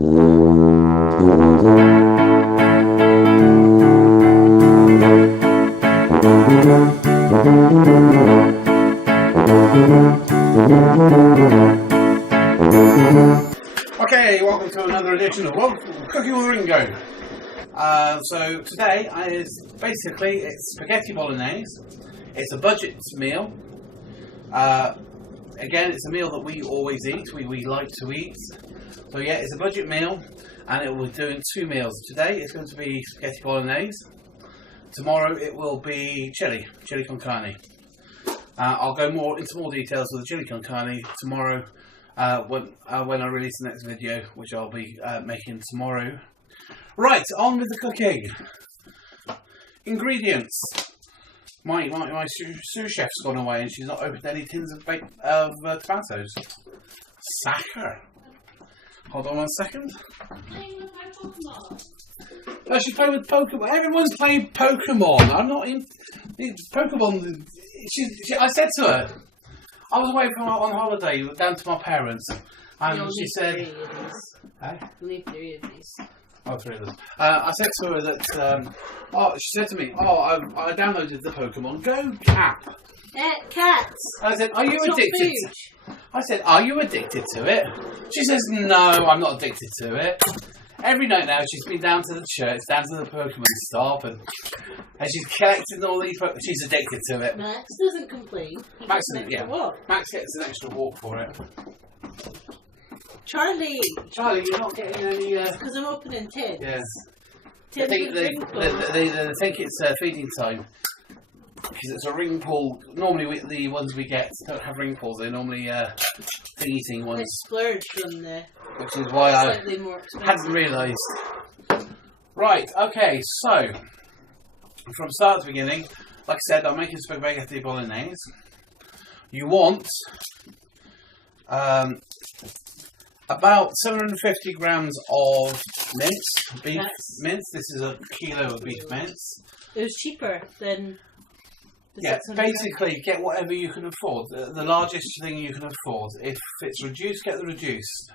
Okay, welcome to another edition of Cooking with Ringo. So today it's spaghetti bolognese. It's a budget meal. Again, it's a meal that we always eat. We like to eat. So yeah, it's a budget meal, and it will be doing two meals. Today it's going to be spaghetti bolognese. Tomorrow it will be chili con carne. I'll go into more details with the chili con carne tomorrow when I release the next video, which I'll be making tomorrow. Right, on with the cooking. Ingredients. My sous chef's gone away and she's not opened any tins of tomatoes. Sack her. Hold on 1 second. No, she's playing with Pokemon. Everyone's playing Pokemon. I'm not in Pokemon. I said to her, I was away on holiday down to my parents, and she said, Only 3 of these. Oh, 3 of them. I said to her that, she said to me, I downloaded the Pokemon Go app. Cats. I said, are you It's not addicted? food. I said, are you addicted to it? She says, no, I'm not addicted to it. Every night now she's been down to the church, down to the Pokemon stop, and she's collecting all these Pokemon. She's addicted to it. Max doesn't complain. Max gets an extra walk for it. Charlie, you're not getting any. because I'm opening tins. Yes. Tins They with think it's feeding time. Because it's a ring pull. Normally, the ones we get don't have ring pulls. They're normally eating ones. It's splurged from the. Which is why I Slightly more expensive. hadn't realised. Right, okay, so from start to beginning, like I said, I'm making spaghetti bolognese. You want about 750 grams of beef mince. This is a kilo of beef mince. It was cheaper than. Yeah, basically get whatever you can afford. The largest thing you can afford. If it's reduced, get the reduced.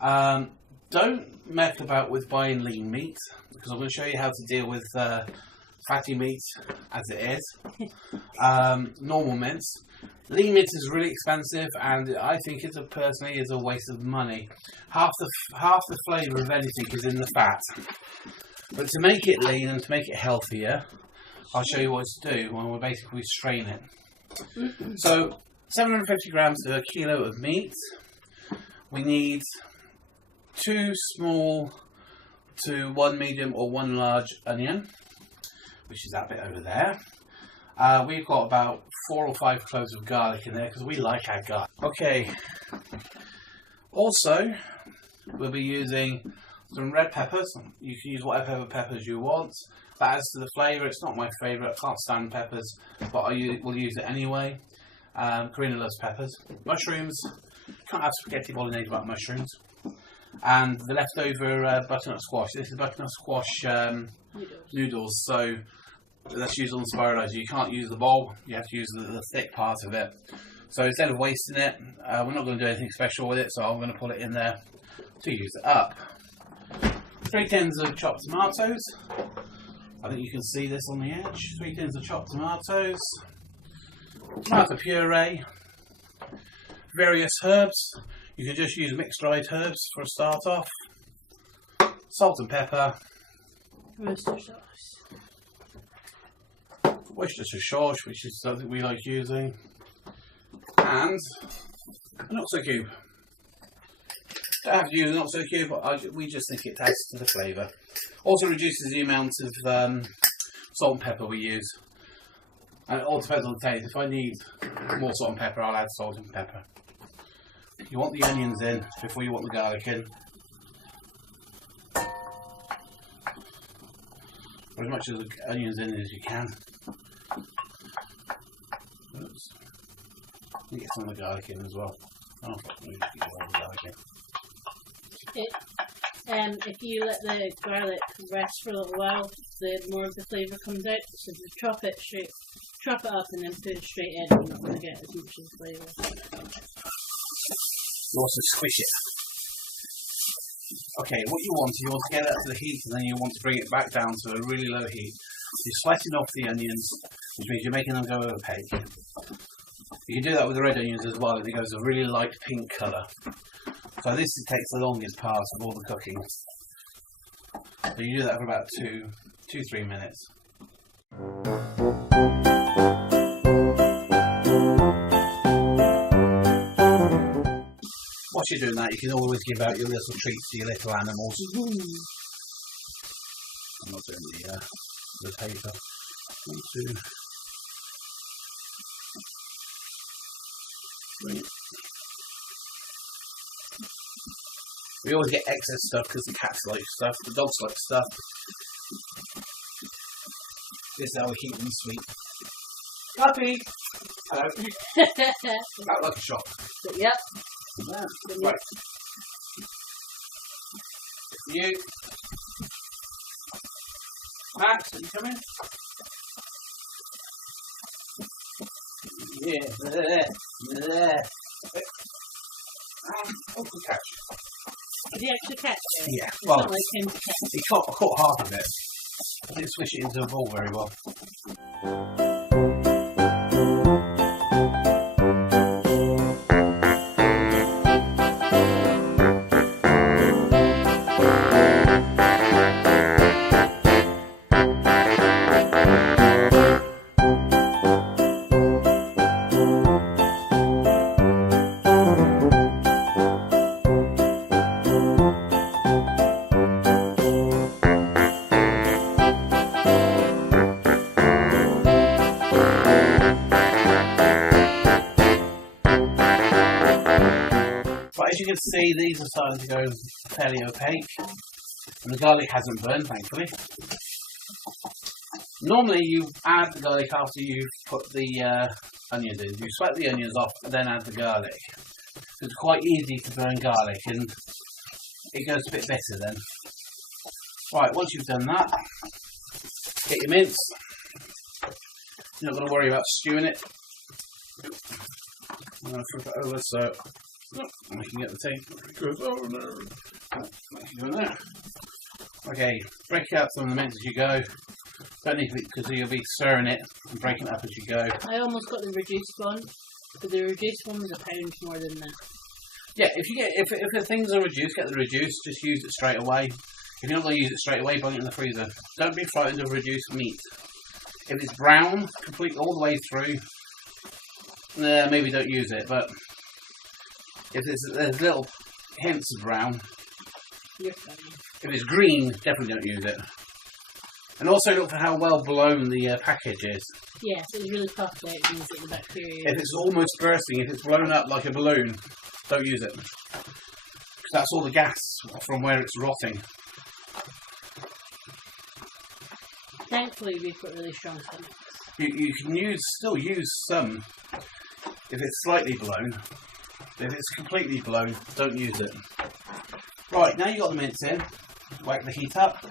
Don't mess about with buying lean meat, because I'm going to show you how to deal with fatty meat as it is. Normal mince. Lean meat is really expensive, and I think it personally is a waste of money. Half the flavour of anything is in the fat. But to make it lean and to make it healthier, I'll show you what to do when we basically strain it. So 750 grams to a kilo of meat. We need 2 small to 1 medium or 1 large onion, which is that bit over there. We've got about 4 or 5 cloves of garlic in there because we like our garlic. Okay. Also, we'll be using some red peppers. You can use whatever peppers you want. That adds to the flavour. It's not my favourite. I can't stand peppers, but will use it anyway. Karina loves peppers. Mushrooms. Can't have spaghetti bolognese without mushrooms. And the leftover butternut squash. This is butternut squash noodles. So let's use on the spiralizer. You can't use the bowl. You have to use the thick part of it. So instead of wasting it, we're not going to do anything special with it. So I'm going to put it in there to use it up. 3 tins of chopped tomatoes. I think you can see this on the edge. 3 tins of chopped tomatoes. Tomato puree. Various herbs. You can just use mixed dried herbs for a start off. Salt and pepper. Worcestershire sauce. Worcestershire sauce, which is something we like using. And an oxo cube. Don't have to use an oxo cube, but we just think it adds to the flavour. Also reduces the amount of salt and pepper we use. And it all depends on the taste. If I need more salt and pepper, I'll add salt and pepper. You want the onions in before you want the garlic in. Or as much of the onions in as you can. Oops. You get some of the garlic in as well. Oh, maybe get all the garlic in. If you let the garlic rest for a little while, the more of the flavour comes out. So to chop it up and then put it straight in, you're not going to get as much of the flavour. Also squish it. Okay, what you want is you want to get that to the heat, and then you want to bring it back down to a really low heat. You're sweating off the onions, which means you're making them go opaque. You can do that with the red onions as well, and it goes a really light pink colour. So this takes the longest part of all the cooking. So you do that for about 2-3 minutes. Whilst you're doing that, you can always give out your little treats to your little animals. I'm not doing the paper. 1, 2, 3. We always get excess stuff because the cats like stuff, the dogs like stuff. This is how we keep them sweet. Puppy! Hello. Out like a shot. Yep. Yeah. Right. For you. Max, are you coming? Yeah. There. Oh, good catch. Did he actually catch it? Yeah. It's Well, not like him to catch. he caught half of it. I didn't swish it into a ball very well. As you can see, these are starting to go fairly opaque, and the garlic hasn't burned, thankfully. Normally you add the garlic after you've put the onions in. You sweat the onions off and then add the garlic. It's quite easy to burn garlic, and it goes a bit better then. Right, once you've done that, get your mince. You're not going to worry about stewing it. I'm going to flip it over so we can get the tape. Oh no! What are you doing there? Okay, break out some of the mince as you go. Don't need to, because you'll be stirring it and breaking it up as you go. I almost got the reduced one, but the reduced one was £1 more than that. Yeah, if the things are reduced, get the reduced. Just use it straight away. If you're not going to use it straight away, bung it in the freezer. Don't be frightened of reduced meat. If it's brown, complete all the way through, maybe don't use it. But if there's little hints of brown, You're funny. if it's green, definitely don't use it. And also look for how well blown the package is. Yes, it's really puffed out, it means that the bacteria... If it's almost bursting, if it's blown up like a balloon, don't use it. Because that's all the gas from where it's rotting. Thankfully, we've got really strong stomachs. You can still use some if it's slightly blown. If it's completely blown, don't use it. Right, now you've got the mince in, whack the heat up,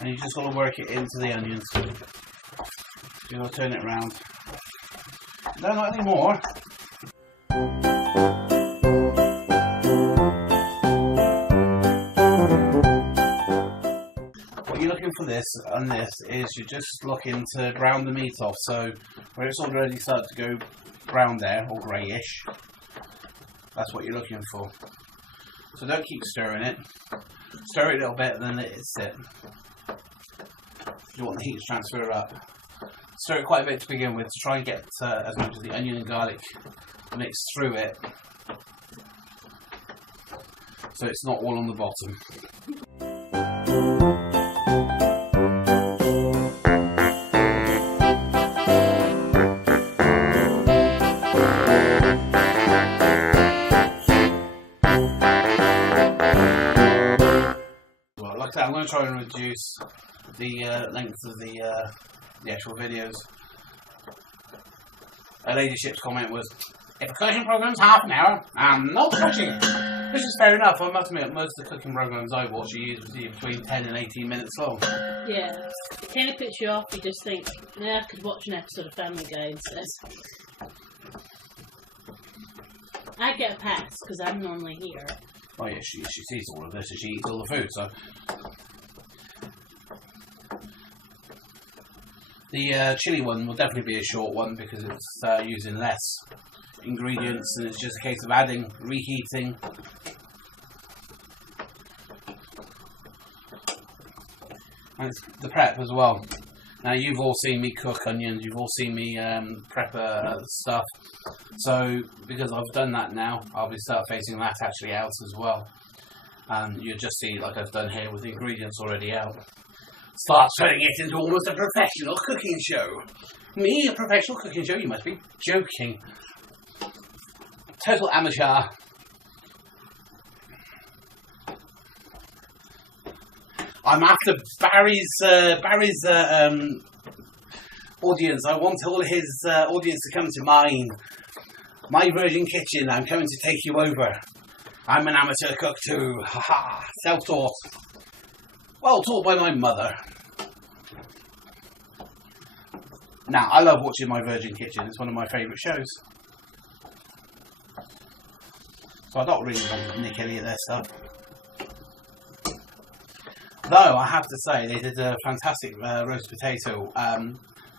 and you just got to work it into the onions. You've got to turn it around. Don't like any more. What you're looking for this on this is you're just looking to brown the meat off, so where it's already started to go brown there, or greyish, that's what you're looking for. So don't keep stirring it. Stir it a little bit and then let it sit. You want the heat to transfer up. Stir it quite a bit to begin with to try and get as much of the onion and garlic mixed through it, so it's not all on the bottom. Well, like that, I'm going to try and reduce the length of the actual videos. A ladyship's comment was, if a cooking programme's half an hour, I'm not watching it. Which is fair enough. I must admit, most of the cooking programmes I watch are usually between 10 and 18 minutes long. Yeah, it kind of puts you off. You just think, nah, I could watch an episode of Family Guy instead. I get a pass because I'm normally here. Oh yeah, she sees all of this and she eats all the food, so. The chili one will definitely be a short one because it's using less ingredients and it's just a case of adding, reheating. And it's the prep as well. Now you've all seen me cook onions, you've all seen me prep stuff. So because I've done that now, I'll be start phasing that actually out as well. And you'll just see like I've done here with the ingredients already out. Start turning it into almost a professional cooking show. Me, a professional cooking show? You must be joking. Total amateur. I'm after Barry's audience. I want all his audience to come to mine. My Virgin Kitchen. I'm coming to take you over. I'm an amateur cook too. Haha. Self-taught. Well, taught by my mother. Now, I love watching My Virgin Kitchen. It's one of my favourite shows. So I don't really want to nick any of their stuff. Though, I have to say, they did a fantastic roast potato,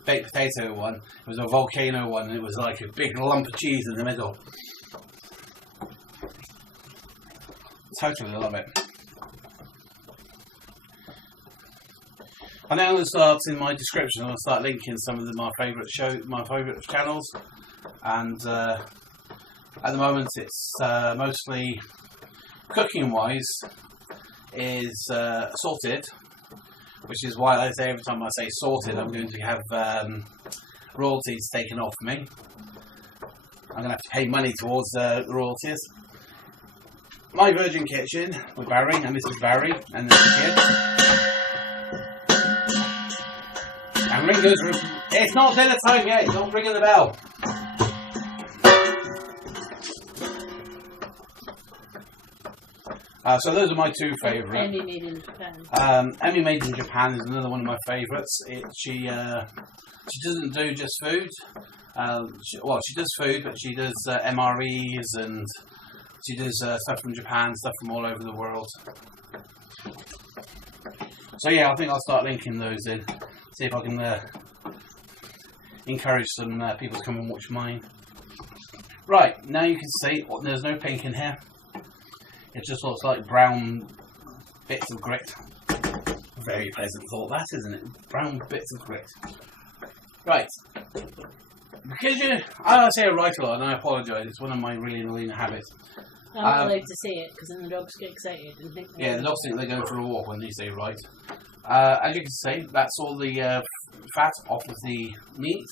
baked potato one. It was a volcano one, and it was like a big lump of cheese in the middle. Totally love it. And then I'm going to start in my description. I'm going to start linking some of my favourite channels, and at the moment it's mostly cooking-wise is sorted, which is why I say every time I say sorted, I'm going to have royalties taken off me. I'm going to have to pay money towards the royalties. My Virgin Kitchen with Barry, and this is Barry, and this is Kid. And Ringo's room. It's not dinner time yet, don't ring the bell. So those are my two favourite. Emmy Made in Japan. Emmy Made in Japan is another one of my favourites. She doesn't do just food. She does food, but she does MREs and she does stuff from Japan, stuff from all over the world. So yeah, I think I'll start linking those in. See if I can encourage some people to come and watch mine. Right, now you can see there's no pink in here. It just looks like brown bits of grit. Very pleasant thought that, isn't it? Brown bits of grit. Right. Because I say I write a lot and I apologise, it's one of my really annoying habits. I'm not allowed to say it because then the dogs get excited and think. Yeah, the dogs think they're going for a walk when they say right. As you can see, that's all the fat off of the meat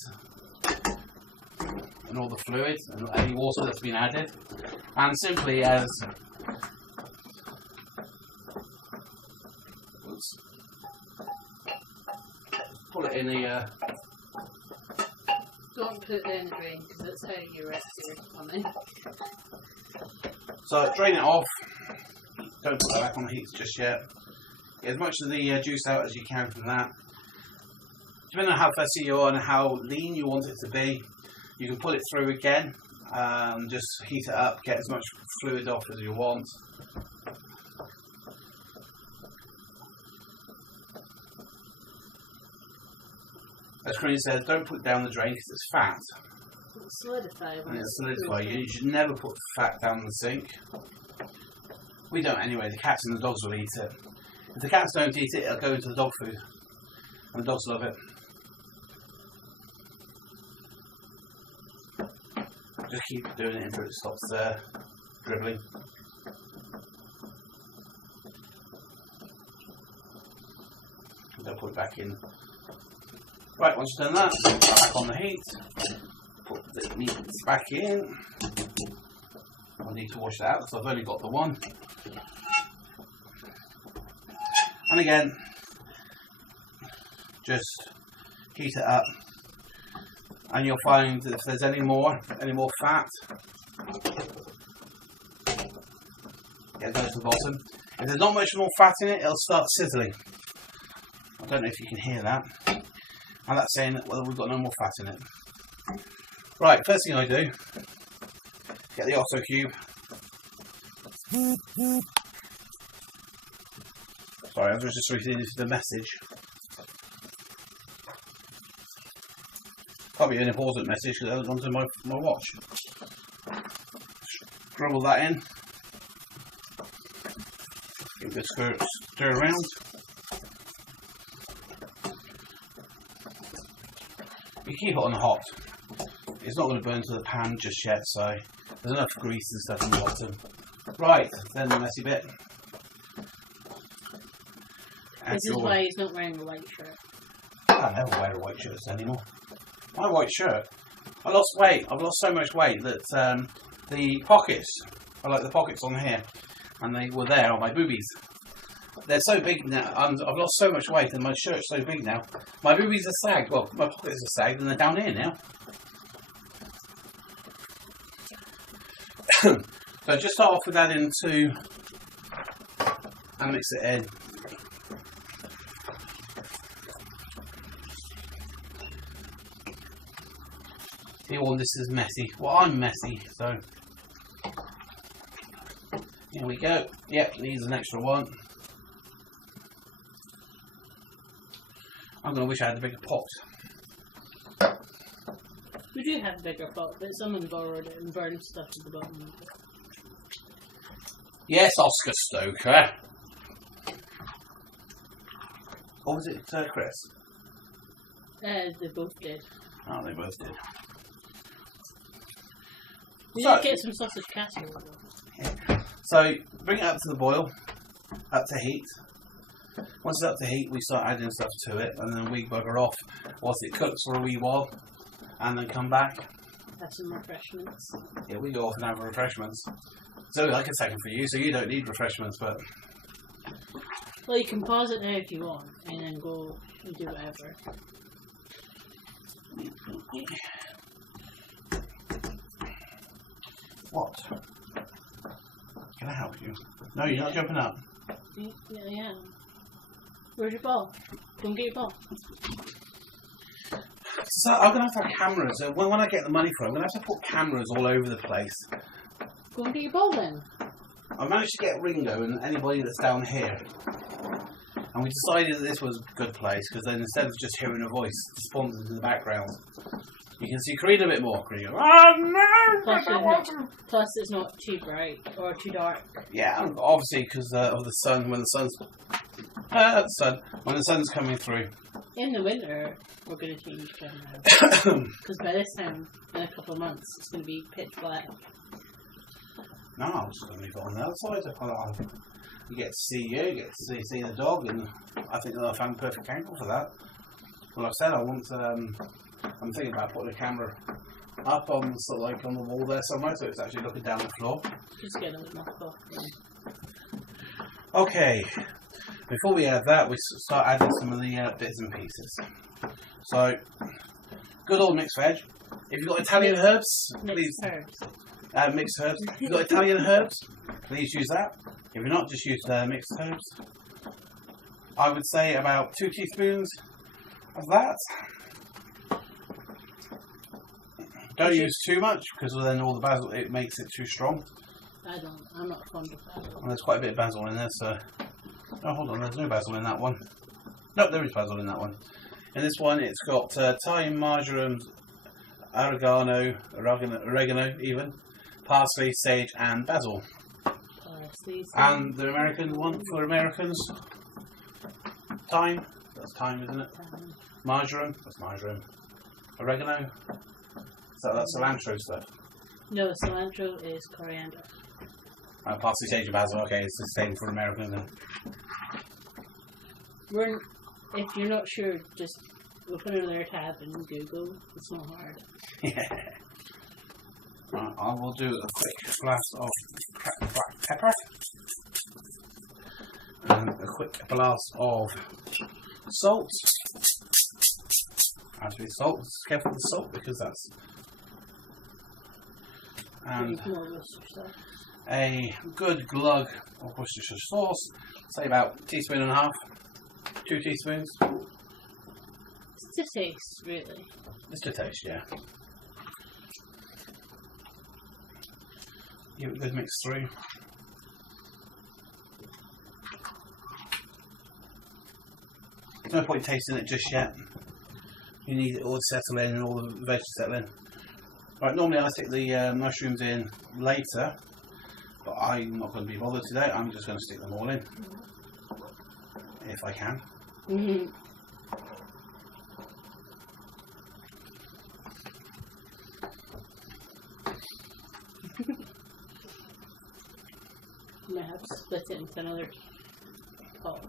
and all the fluid and any water that's been added. And simply as pull it in the Don't put it in the drain because that's how your recipe is coming. So drain it off. Don't put that back on the heat just yet. Get as much of the juice out as you can from that. Depending on how fussy you are and how lean you want it to be, you can pull it through again and just heat it up, get as much fluid off as you want. As Corinne said, don't put down the drain because it's fat. It'll solidify. And it'll solidify. You should never put fat down the sink. We don't anyway, the cats and the dogs will eat it. If the cats don't eat it, it'll go into the dog food. And the dogs love it. Just keep doing it until it stops dribbling. Don't put it back in. Right, once you've done that, put it back on the heat. Put the meat back in. I need to wash that out, so I've only got the one. And again, just heat it up, and you'll find that if there's any more fat, get it down to the bottom. If there's not much more fat in it, it'll start sizzling. I don't know if you can hear that. And that's saying that, well, we've got no more fat in it. Right, first thing I do, get the Otto cube. Sorry, I was just reading the message. Can't be an important message because it hasn't gone to my watch. Scribble that in. Give it a stir around. You keep it on hot. It's not going to burn to the pan just yet, so there's enough grease and stuff in the bottom. Right, then the messy bit. This is why he's not wearing a white shirt. I never wear white shirts anymore. My white shirt. I lost weight. I've lost so much weight that the pockets, I like the pockets on here, and they were there on my boobies. They're so big now. I've lost so much weight, and my shirt's so big now. My boobies are sagged. Well, my pockets are sagged, and they're down here now. So just start off with adding 2 and mix it in. Oh, this is messy. Well, I'm messy, so here we go. Yep, needs an extra one. I'm going to wish I had a bigger pot. We do have a bigger pot, but someone borrowed it and burned stuff at the bottom of it. Yes, Oscar Stoker. Or was it Chris? They both did. Oh, they both did. We did get some sausage casserole. Yeah. So, bring it up to the boil, up to heat. Once it's up to heat, we start adding stuff to it, and then we bugger off whilst it cooks for a wee while, and then come back. Have some refreshments. Yeah, we go off and have refreshments. So, I can second for you, so you don't need refreshments, but... Well, you can pause it now if you want, and then go and do whatever. What? Can I help you? No, you're not jumping up. Yeah. Where's your ball? Go and get your ball. So I'm going to have cameras. When I get the money for it, I'm going to have to put cameras all over the place. Go and get your ball then. I managed to get Ringo and anybody that's down here. And we decided that this was a good place because then instead of just hearing a voice responding into the background, you can see Karina a bit more. Karina, oh no! Plus, it's not too bright or too dark. Yeah, obviously because of the sun. When the sun's coming through. In the winter, we're going to change camera because by this time, in a couple of months, it's going to be pitch black. No, I'm just going to leave it on the outside. You get to see you get to see the dog, and I think that I found a perfect angle for that. Well, I've said I want. I'm thinking about putting a camera up on sort of like on the wall there somewhere, so it's actually looking down the floor. Just get it knocked off. Okay, before we add that, we start adding some of the bits and pieces. So, good old mixed veg. If you've got Italian herbs, please. Mixed herbs. If you've got Italian herbs, please use that. If you're not, just use mixed herbs. I would say about 2 teaspoons of that. Don't use too much because then all the basil, it makes it too strong. I'm not fond of basil. And there's quite a bit of basil in there, so... Oh, hold on, there's no basil in that one. Nope, there is basil in that one. In this one, it's got thyme, marjoram, oregano, even, parsley, sage, and basil. And the American one for Americans, thyme, that's thyme, isn't it? Marjoram, that's marjoram. Oregano, so that's cilantro stuff. No, cilantro is coriander. Parsley, sage, and basil, okay, it's the same for Americans then. If you're not sure, just open another tab and Google. It's not hard. Yeah. Right, I will do a quick blast of black pepper and a quick blast of salt. Actually, salt. Careful with the salt because that's and a good glug of Worcestershire sauce. Say about a teaspoon and a half, 2 teaspoons. It's to taste, really. It's to taste, yeah. Give it a good mix through. no point tasting it just yet. You need it all to settle in and all the veg to settle in. Right, normally I stick the mushrooms in later, but I'm not going to be bothered today. I'm just going to stick them all in, if I can. Mm-hmm. I might have to split it into another pot.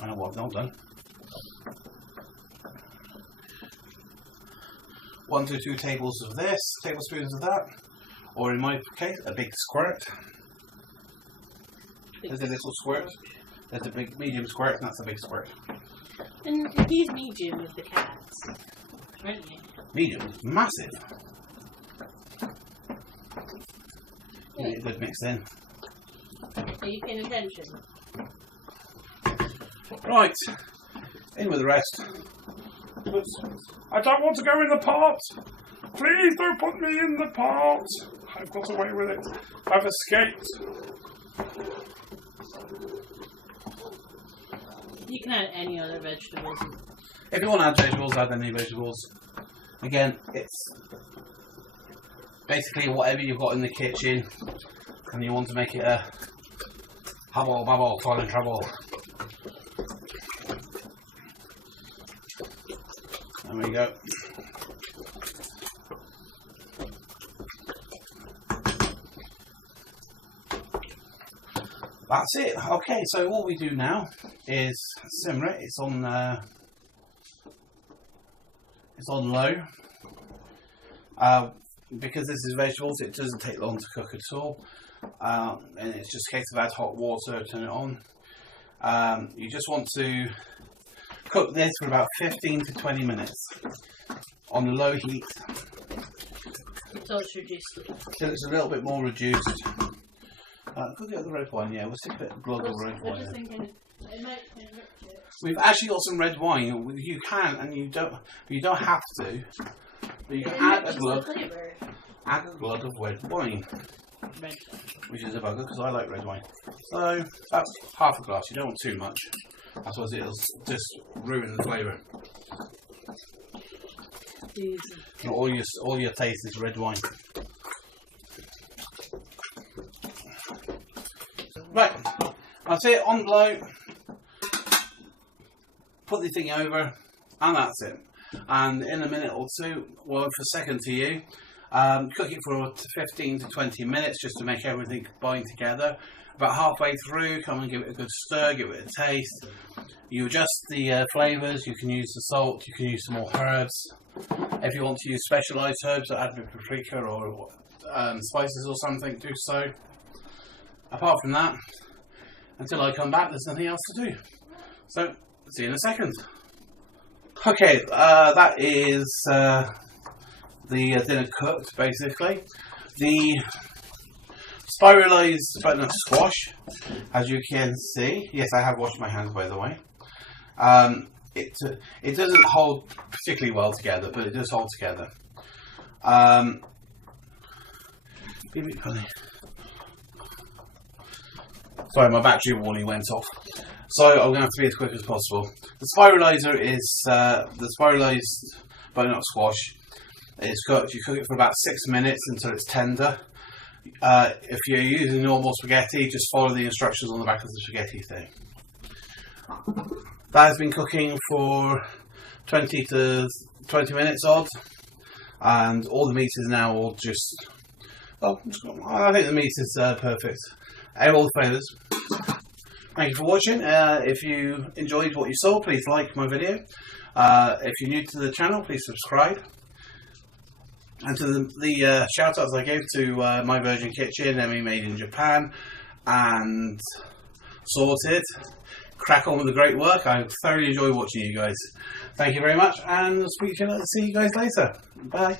I know what I've not done. 1 to 2 tablespoons of that, or in my case, a big squirt. There's a little squirt. There's a big medium squirt, and that's a big squirt. And he's medium with the cats, aren't you? Medium, massive. You need a good mix in. Are you paying attention? Right, in with the rest. I don't want to go in the pot. Please don't put me in the pot. I've got away with it. I've escaped. You can add any other vegetables. If you want to add vegetables, add any vegetables. Again, it's basically whatever you've got in the kitchen, and you want to make it a hubble bubble, fun and trouble. There we go. That's it. Okay, so what we do now is simmer it. It's on low. Because this is vegetables, it doesn't take long to cook at all. And it's just a case of add hot water, turn it on. You just want to cook this for about 15 to 20 minutes on a low heat. So it's reduced. So it's a little bit more reduced. Could get the red wine, yeah, we'll stick a bit of blood of red wine in. We've actually got some red wine. You can, and you don't have to. But you can add a glug of red wine, which is a bugger because I like red wine. So that's half a glass. You don't want too much. I suppose it'll just ruin the flavour. All your taste is red wine. Right, that's it. On low. Put the thing over, and that's it. And in a minute or two, well, for a second to you, cook it for 15 to 20 minutes just to make everything bind together. About halfway through, come and give it a good stir, give it a taste. You adjust the flavours. You can use the salt. You can use some more herbs. If you want to use specialised herbs, add a bit of paprika or spices or something, do so. Apart from that, until I come back, there's nothing else to do. So, see you in a second. Okay, that is the dinner cooked, basically. The spiralised butternut squash, as you can see, yes, I have washed my hands, by the way. It doesn't hold particularly well together, but it does hold together. Sorry, my battery warning went off. So I'm going to have to be as quick as possible. The spiralizer is the spiralised butternut squash. It's cooked. You cook it for about 6 minutes until it's tender. If you're using normal spaghetti, just follow the instructions on the back of the spaghetti thing. That has been cooking for 20 to 20 minutes odd, and all the meat is now all just. Well, I think the meat is perfect. All the flavours. Thank you for watching. If you enjoyed what you saw, please like my video. If you're new to the channel, please subscribe. And to the shout outs I gave to My Virgin Kitchen, Emmy Made in Japan, and Sorted. Crack on with the great work. I thoroughly enjoy watching you guys. Thank you very much, and I'll see you guys later. Bye.